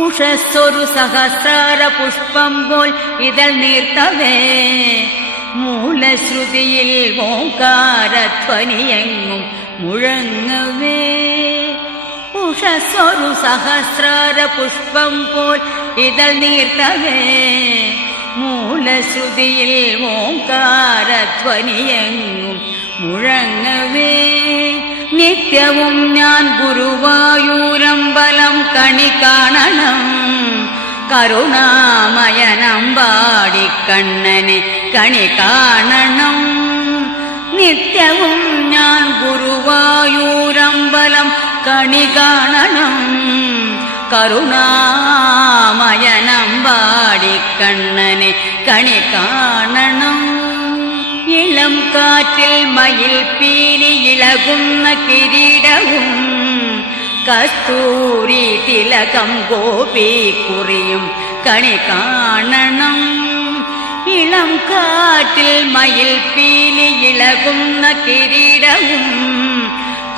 ഉഷസ്സൊരു സഹസ്രാര പുഷ്പം പോൽ ഇതൾ നീർത്തവേ മൂലശ്രുതിയിൽ ഓംകാരധ്വനിയെങ്ങും മുഴങ്ങവേ. ഉഷസ്സൊരു സഹസ്രാര പുഷ്പം പോൽ ഇതൾ നീർത്തവേ മൂലശ്രുതിയിൽ ഓംകാരധ്വനിയെങ്ങും മുഴങ്ങവേ. നിത്യവും ഞാൻ ഗുരുവായൂരമ്പലം കണി കാണണം കരുണാമയനമ്പാടിക്കണ്ണനെ കണി കാണണം. നിത്യവും ഞാൻ ഗുരുവായൂരമ്പലം കണി കാണണം കരുണാമയനമ്പാടിക്കണ്ണനെ കണി കാണണം. ഇളം കാറ്റിൽ മയിൽ പീലി ഇളകുന്ന കിരീടവും കസ്തൂരി തിലകം ഗോപിക്കുറിയും കണി കാണണം. ഇളം കാറ്റിൽ മയിൽ പീലി ഇളകുന്ന കിരീടവും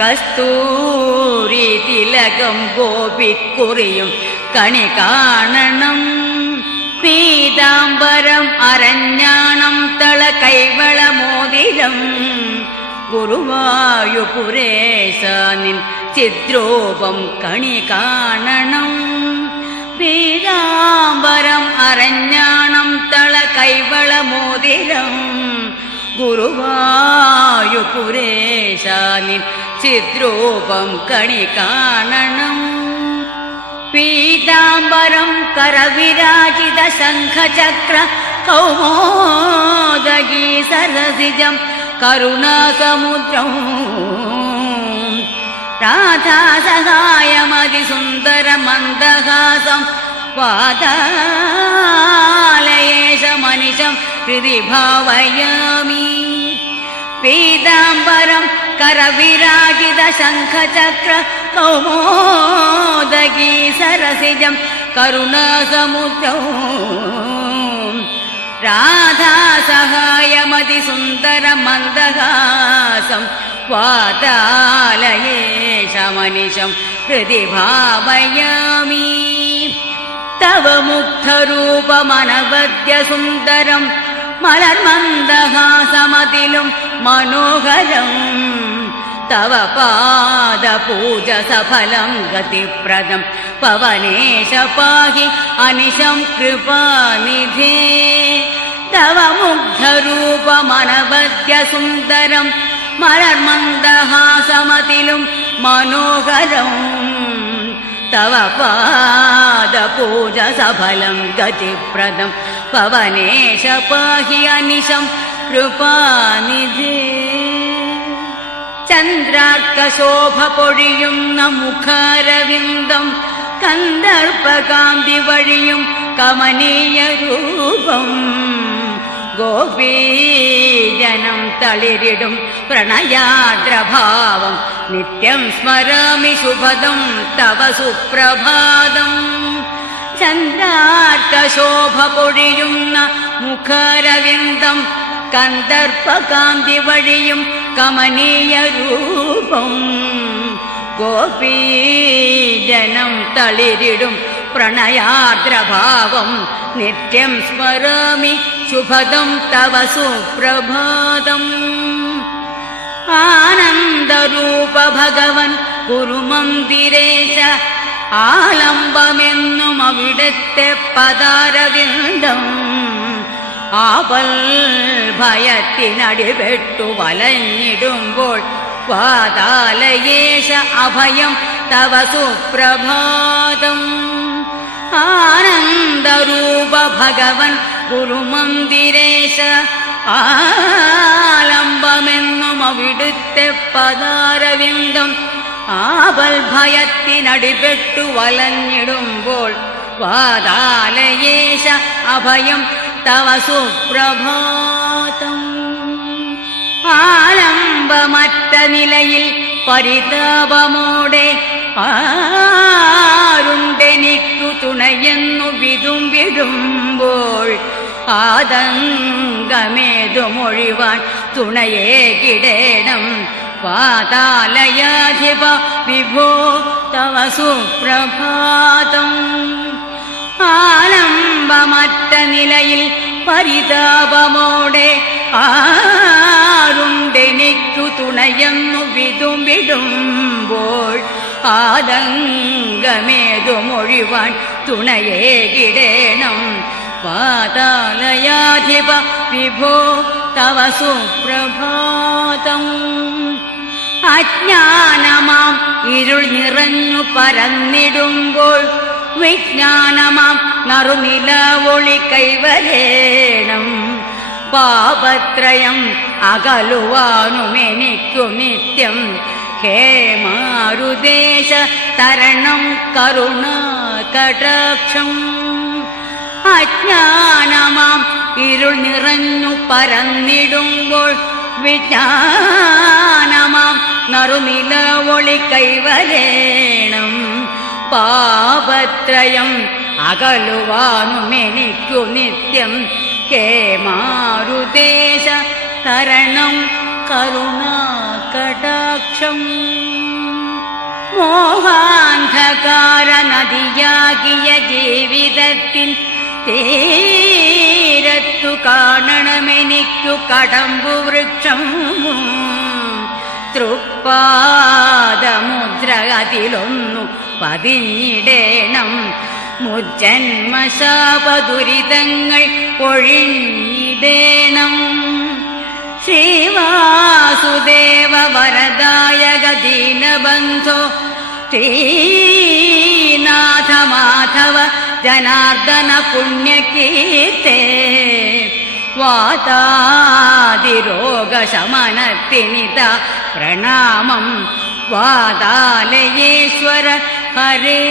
കസ്തൂരി തിലകം ഗോപിക്കുറിയും കണി കാണണം. പീതാംബരം അരഞ്ഞാണം തള കൈവള മോതിരം ഗുരുവായൂരേശ നിൻ ചിദ്രൂപം കണി കാണണം. പീതാംബരം അരഞ്ഞാണം തള കൈവള മോതിരം ഗുരുവായൂരേശ നിൻ ചിദ്രൂപം കണി കാണണം. പീതാംബരം കരവിരാജിത ശംഖചക്ര കൗമോദഗീ സരസിജം കരുണാസമുദ്രം രാധാസഹായമതിസുന്ദര മന്ദഹാസം പാതാലയേശമനിശം ഹൃദി ഭാവയാമി. പീതാംബരം കരവിരാജിത ശംഖചക്ര കൗമോദഗീ സരസിജം കരുണാസമുദ്രം രാധാസഹായമതിസുന്ദര മന്ദഹാസം വാതാലയേശമനിശം ഹൃദി ഭാവയാമി. തവ മുഗ്ധരൂപമനവദ്യ സുന്ദരം മലർമന്ദഹാസമതിലും മനോഹരം തവ പാദപൂജ സഫലം ഗതിപ്രദം പവനേശ പാഹി അനിശം കൃപാനിധേ. തവ മുഗ്ധരൂപമനവദ്യ സുന്ദരം മലർമന്ദഹാസമതിലും മനോഹരം തവ പാദപൂജ സഫലം ഗതിപ്രദം പവനേശ പാഹി അനിശം കൃപാനിധേ. ചന്ദ്രാർക്കശോഭ പൊഴിയുന്ന മുഖാരവിന്ദം കന്ദർപ്പകാന്തി വഴിയും കമനീയ രൂപം ഗോപീജനം തളിരിടും പ്രണയാദ്രഭാവം നിത്യം സ്മരാമി ശുഭദം തവ സുപ്രഭാതം. ചന്ദ്രാർക്കശോഭ പൊഴിയുന്ന മുഖാരവിന്ദം കന്ദർപ്പകാന്തി വഴിയും കമനീയ രൂപം ഗോപീജനം തളിരിടും പ്രണയാദ്രഭാവം നിത്യം സ്മരാമി ശുഭദം തവ സുപ്രഭാതം. ആനന്ദരൂപ ഭഗവൻ ഗുരുമന്ദിരേശ ആലംബമെന്നും അവിടുത്തെ പദാരവിന്ദം ആപൽ ഭയത്തിനടിപെട്ടു വലഞ്ഞിടുമ്പോൾ പാതാലയേശ അഭയം തവ സുപ്രഭാതം. ആനന്ദരൂപ ഭഗവൻ ഗുരുമന്ദിരേശ ആലംബമെന്നും അവിടുത്തെ പദാരവിന്ദം ആപൽ ഭയത്തിനടിപെട്ടു വലഞ്ഞിടുമ്പോൾ പാതാലയേശ അഭയം തവ സുപ്രഭാതം. ആലംബമറ്റ നിലയിൽ പരിതാപമോടെ ആരുണ്ടെനിക്കു തുണയെന്നു വിതുമ്പിടുമ്പോൾ ആതങ്കമേതുമൊഴിവാൻ തുണയേകിടേണം പാതാലയാധിപ വിഭോ തവ സുപ്രഭാതം. ആലംബമറ്റ നിലയിൽ പരിതാപമോടെ ആരുണ്ടെനിക്കു തുണയെന്നു വിതുമ്പിടുമ്പോൾ ആതങ്കമേതുമൊഴിവാൻ തുണയേകിടേണം. പാതാലയാധിപ വിഭോ തവ സുപ്രഭാതം. അജ്ഞാനമാം ഇരുൾ നിറഞ്ഞു പരന്നിടുമ്പോൾ വിജ്ഞാനമാം നറുനിലവൊളി കൈവരേണം. പാപത്രയം അകലുവാനുമെനിക്കു നിത്യം ഹേ മാരുദേശ തരണം കരുണാ കടാക്ഷം. അജ്ഞാനമാം ഇരുൾ നിറഞ്ഞു പരന്നിടുമ്പോൾ വിജ്ഞാനമാം നറുനിലവൊളി കൈവരേണം. പാപത്രയം അകലുവാനുമെനിക്കു നിത്യം ഹേ മാരുദേശ തരണം കരുണാ കടാക്ഷം. മോഹാന്ധകാര നദിയാകിയ ജീവിതത്തിൽ തീരത്തു കാണണമെനിക്കു കടമ്പു വൃക്ഷം. തൃപ്പാദമുദ്ര അതിലൊന്നു പതിഞ്ഞിടേണം. മുജ്ജന്മശാപദുരിതങ്ങൾ ഒഴിഞ്ഞിടേണം. ശ്രീവാസുദേവ വരദായക ദീനബന്ധോ ശ്രീനാഥ മാധവ ജനാർദ്ദന പുണ്യകീർത്തേ. വാതാദിരോഗശമനത്തിനിത പ്രണാമം. വാതാലയേശ്വര ഹരേ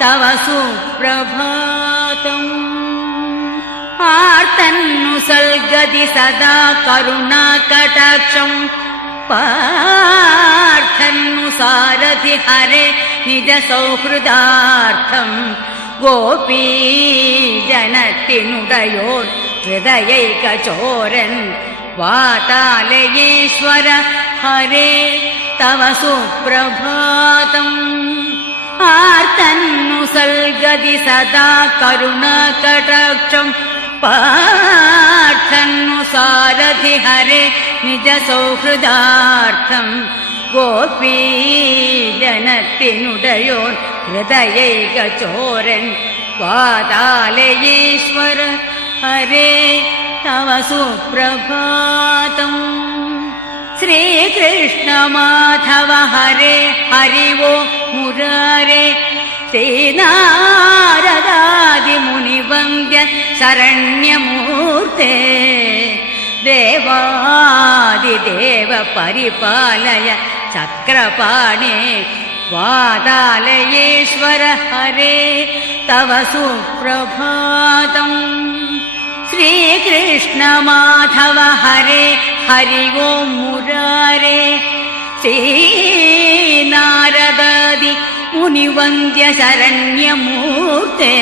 തവ സുപ്രഭാതം. ആർത്തന്നു സൽഗതി സദാ കരുണാ കടാക്ഷം. പാർത്ഥന്നു സാരഥി ഹരേ നിജ സൗഹൃദാർത്ഥം. ഗോപീജനത്തിനുടയോർ ഹൃദയൈക ചോരൻ. വാതാലയേശ്വര ഹരേ തവ സുപ്രഭാതം. ആർത്തന്നു സൽഗതി സദാ കരുണാ കടാക്ഷം. പാർത്ഥന്നു സാരഥി ഹരേ നിജ സൗഹൃദാർത്ഥം. ഗോപീജനത്തിനുടയോർ ഹൃദയൈക ചോരൻ. വാതാലയേശ്വര ഹരേ തവ സുപ്രഭാതം. ശ്രീകൃഷ്ണ മാധവ ഹരേ ഹരി ഓ മുരാരേ. ശ്രീനാരദാദി മുനിവന്ദ്യ ശരണ്യമൂർത്തേ. ദേവാദിദേവ പരിപാലയ ചക്രപാണേ. വാതാലയേശ്വര ഹരേ തവ സുപ്രഭാതം. ശ്രീകൃഷ്ണ മാധവ ഹരേ ഹരി ഓം മുരാരേ. ശ്രീനാരദാദി മുനിവന്ദ്യ ശരണ്യമൂർത്തേ.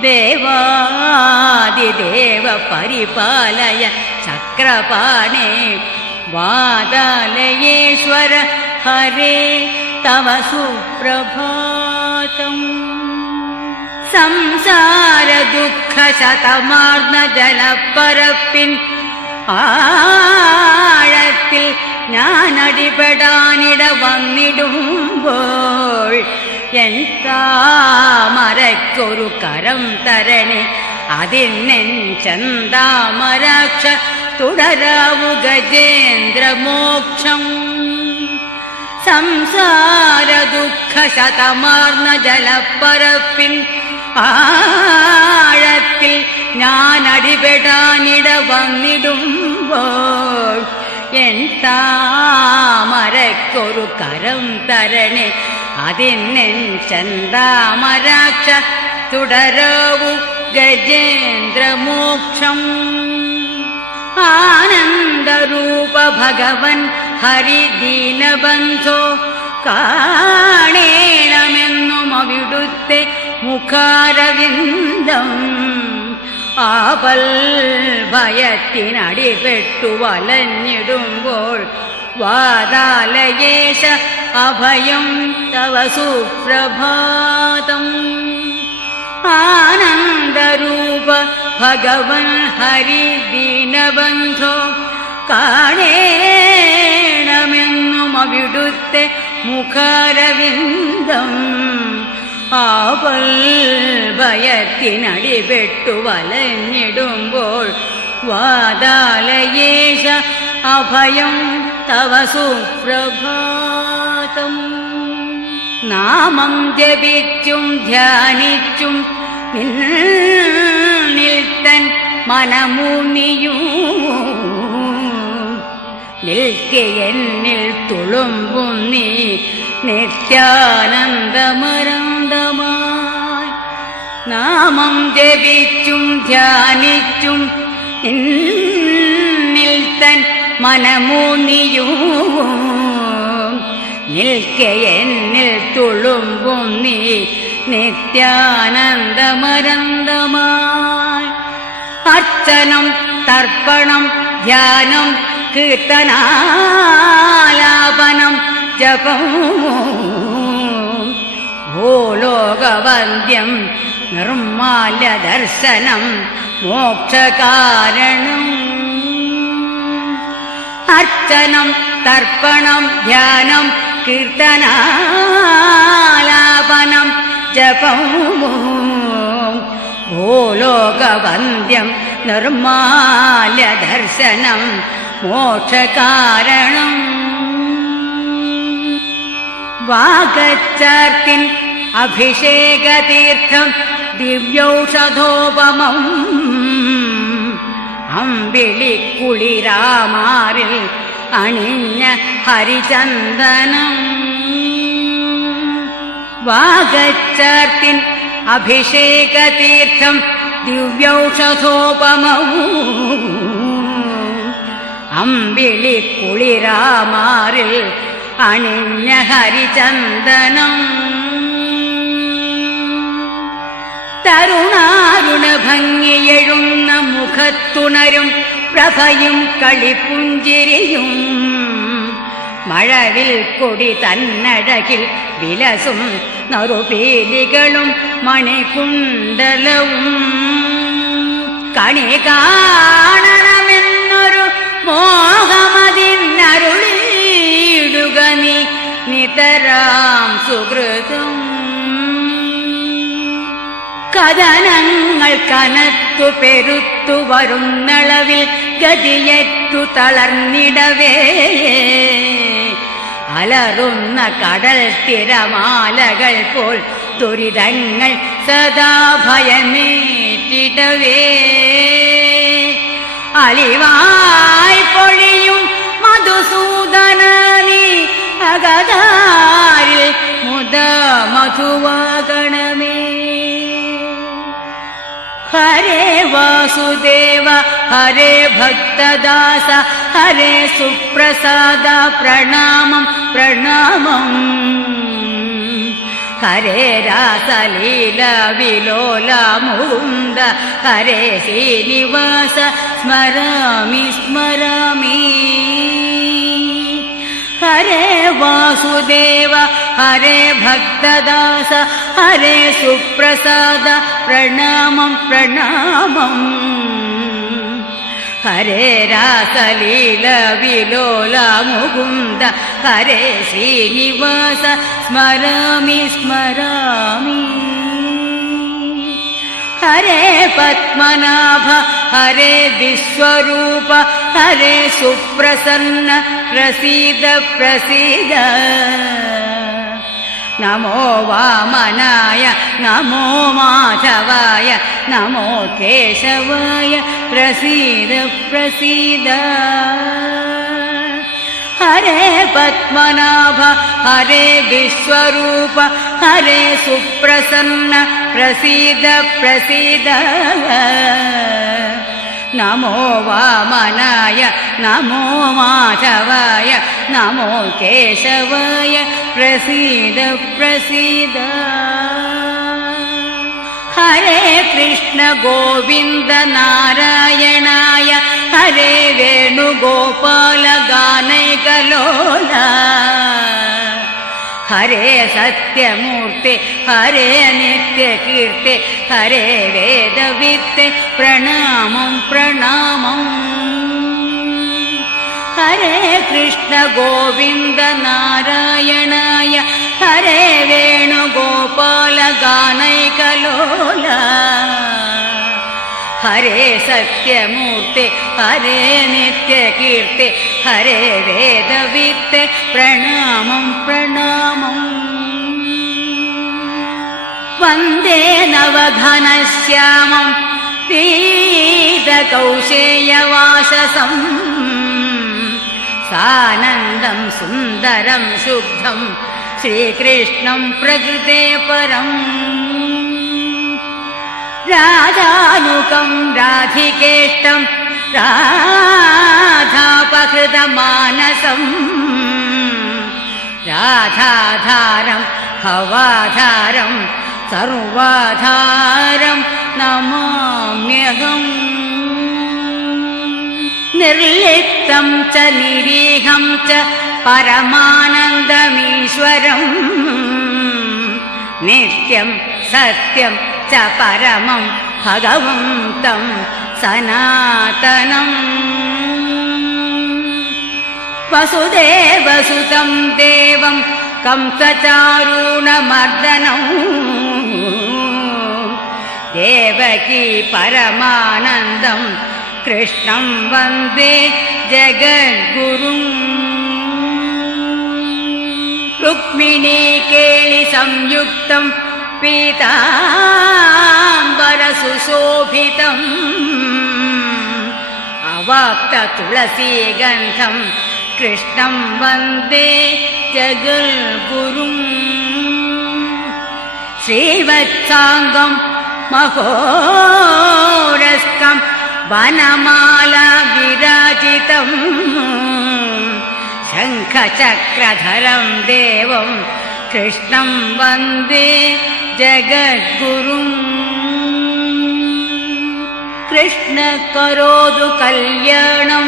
ദേവാദിദേവ പരിപാലയ ചക്രപാണേ. വാതാലയേശ്വര ഹരേ തവ സുപ്രഭാതം. സംസാര ദുഃഖ ശതമാർന്ന ജലപ്പരപ്പിൻ ആഴത്തിൽ ഞാനടിപെടാനിട വന്നിടുമ്പോൾ എൻ താമരയ്ക്കൊരു കരം തരണേ. അതിനെൻ ചന്താമരാക്ഷ തുടരാവു ഗജേന്ദ്രമോക്ഷം. സംസാര ദുഃഖ ശതമാർന്ന ജലപ്പരപ്പിൻ ആഴത്തിൽ ഞാനടിപെടാനിട വന്നിടുമ്പോൾ എൻ താമരയ്ക്കൊരു കരം തരണേ. അതിനെൻ ചന്താമരാക്ഷ തുടരാവു ഗജേന്ദ്രമോക്ഷം. ആനന്ദരൂപ ഭഗവൻ ഹരി ദീനബന്ധോ. കാണേണമെന്നും അവിടുത്തെ മുഖാരവിന്ദം. ആപൽ ഭയത്തിനടിപെട്ടു വലഞ്ഞിടുമ്പോൾ വാതാലയേശ അഭയം തവ സുപ്രഭാതം. ആനന്ദരൂപ ഭഗവൻ ഹരി ദീനബന്ധോ കാണേണമെന്നും അവിടുത്തെ മുഖാരവിന്ദം. ആപൽ ഭയത്തിനടിപെട്ടു വലഞ്ഞിടുമ്പോൾ വാതാലയേശ അഭയം തവ സുപ്രഭാതം. നാമം ജപിച്ചും ധ്യാനിച്ചും നിൽത്തൻ മനമൂന്നിയും നിൽക്കെ എന്നിൽ തുളുമ്പും നീ നിത്യാനന്ദമരന്തമായി. നാമം ജപിച്ചും ധ്യാനിച്ചും നിൽത്തൻ മനമൂന്നിയും നിൽക്കെ എന്നിൽ തുളുമ്പും നീ നിത്യാനന്ദമരന്തമായി. അർച്ചനം തർപ്പണം ധ്യാനം കീർത്തനാലാപനം ജപം ഭൂലോകവന്ദ്യം നിർമ്മാല്യ ദർശനം മോക്ഷകാരണം. അർച്ചനം തർപ്പണം ധ്യാനം കീർത്തനാലാപനം ജപം ഭൂലോകവന്ദ്യം നിർമ്മാല്യ ദർശനം മോക്ഷകാരണം. വാഗച്ചാർത്തിൻ അഭിഷേകതീർത്ഥം ദിവ്യൗഷധോപമം അമ്പിളിക്കുളിരാമാറിൽ അണിഞ്ഞ ഹരിചന്ദനം. വാഗച്ചാർത്തിൻ അഭിഷേകതീർത്ഥം ദിവ്യൗഷധോപമം അമ്പിളിക്കുളിരാമാറിൽ അണിഞ്ഞ ഹരിചന്ദനം. തരുണാരുണ ഭംഗിയെഴുന്ന മുഖത്തുണരും പ്രഭയും കളിപ്പുഞ്ചിരിയും മഴവിൽ കൊടി തന്നഴകിൽ വിലസും നറുപീലികളും മണികുണ്ടലവും. കണി കാണണമെന്നൊരു മോഹമതിന്നരുളിയിടുക നീ നിതരാം സുകൃതം. കഥനങ്ങൾ കനത്തു പെരുത്തു വരുന്നളവിൽ ഗതിയറ്റു തളർന്നിടവേ അലറുന്ന കടൽ തിരമാലകൾ പോൽ ദുരിതങ്ങൾ സദാ ഭയമേറ്റിടവേ അലിവായി പൊഴിയും മധുസൂദന നീ അകതാരിൽ മുദ മധുവാകണമേ. ഹരേ വാസുദേവ ഹരേ ഭക്തദാസ ഹരേ സുപ്രസാദ പ്രണാമം പ്രണാമം. ഹരേ രാസലീല വിലോല മുകുന്ദ ഹരേ ശ്രീനിവാസ സ്മരാമി സ്മരാമി. ഹരേ വാസുദേവ ഹരേ ഭക്തദാസ ഹരേ സുപ്രസാദ പ്രണാമം പ്രണാമം. ഹരേ രാസലീല വിലോല മുകുന്ദ ഹരേ ശ്രീനിവാസ സ്മരാമി സ്മരാമി. ഹരേ പത്മനാഭ ഹരേ വിശ്വരൂപ ഹരേ സുപ്രസന്ന പ്രസീദ പ്രസീദ. നമോ വാമനായ നമോ മാധവായ നമോ കേശവായ പ്രസീദ പ്രസീദ. ഹരേ പത്മനാഭ ഹരേ വിശ്വരൂപ ഹരേ സുപ്രസന്ന പ്രസീദ പ്രസീദ. നമോ വാമനായ നമോ മാധവായ നമോ കേശവായ പ്രസീദ പ്രസീദ. ഹരേ കൃഷ്ണ ഗോവിന്ദ നാരായണായ ഹരേ വേണുഗോപാല ഗാനൈകലോല. हरे सत्यमूर्ते हरे नित्यकीर्ते हरे वेदवित्ते प्रणमं प्रणमं हरे कृष्ण गोविन्द नारायणाय हरे वेणुगोपाल गानैकलोला हरे सत्यमूर्ते हरे नित्यकीर्ते हरे वेदवित्ते प्रणमं प्रणमं वन्दे नवघनश्यामं पीतकौशेयवाससं सानन्दं सुन्दरं शुद्धं श्रीकृष्णं प्रकृते परम् राधानुकं राधिकेष्टं राधापहृतमानसं राधाधारं भवाधारं सर्वाधारं नमाम्यहम् निर्लिप्तं च निरीहं च परमानन्दमीश्वरम् नित्यं सत्यं च परमं भगवन्तं सनातनम् वसुदेवसुतं देवं कंसचारूणमर्दनं देवकी परमानन्दं कृष्णं वन्दे जगद्गुरुम् रुक्मिणी केळि संयुक्तं पीताम्बरसुशोभितम् अवाप्त तुलसीगन्धं कृष्णं वन्दे जगद्गुरुम् श्रीवत्साङ्गं महोरस्कं वनमाला विराजितम् शङ्खचक्रधरं देवं कृष्णं वन्दे जगद्गुरुम् कृष्ण करोतु कल्याणं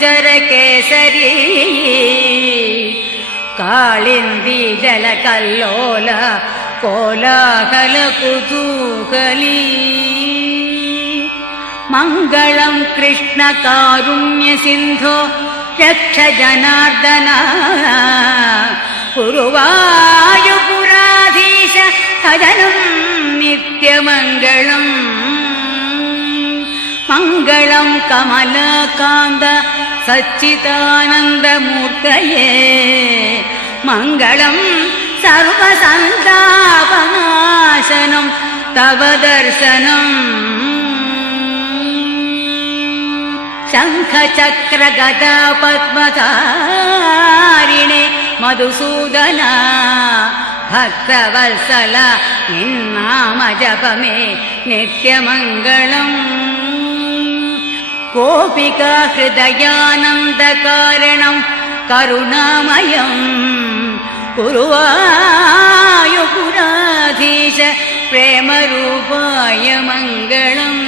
कंसकुञ्जरकेसरी काळिन्दी जलकल्लोल कोलाहलकुतूहली मङ्गलं कृष्ण कारुण्यसिन्धो रक्ष जनार्दना गुरुवायुपुराधीश भजनं नित्यमङ्गलम् मङ्गलं कमलकान्त सच्चिदानन्दमूर्तये मङ्गलं सर्वसन्तापनाशनं तव दर्शनम् शङ्खचक्रगदा पद्मधारिणे मधुसूदना भक्तवत्सल निन्नाम जपमे नित्यमङ्गलम् गोपिका हृदयानन्दकारणं करुणामयं गुरुवायुपुराधीश प्रेमरूपाय मङ्गलम्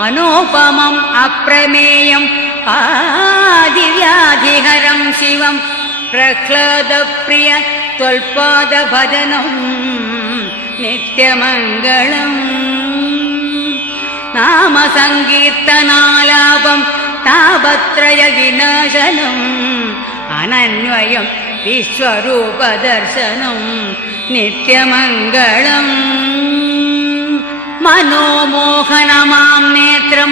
अनोपमम् अप्रमेयम् आदिव्याधिहरं शिवं प्रह्लादप्रिय त्वल्पादभजनम् नित्यमङ्गलम् नाम सङ्कीर्तनालापं तापत्रयविनाशनम् अनन्वयं विश्वरूपदर्शनं नित्यमङ्गलम् मनोमोहनमां नेत्रं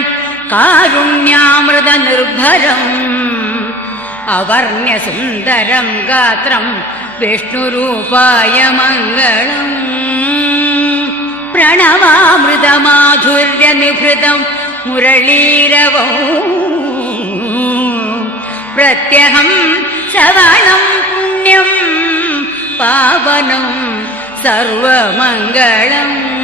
कारुण्यामृतनिर्भरम् अवर्ण्यसुन्दरं गात्रं विष्णुरूपाय मङ्गलम् प्रणवामृतमाधुर्यनिभृतं मुरलीरवौ प्रत्यहं श्रवणं पुण्यं पावनं सर्वमङ्गलम्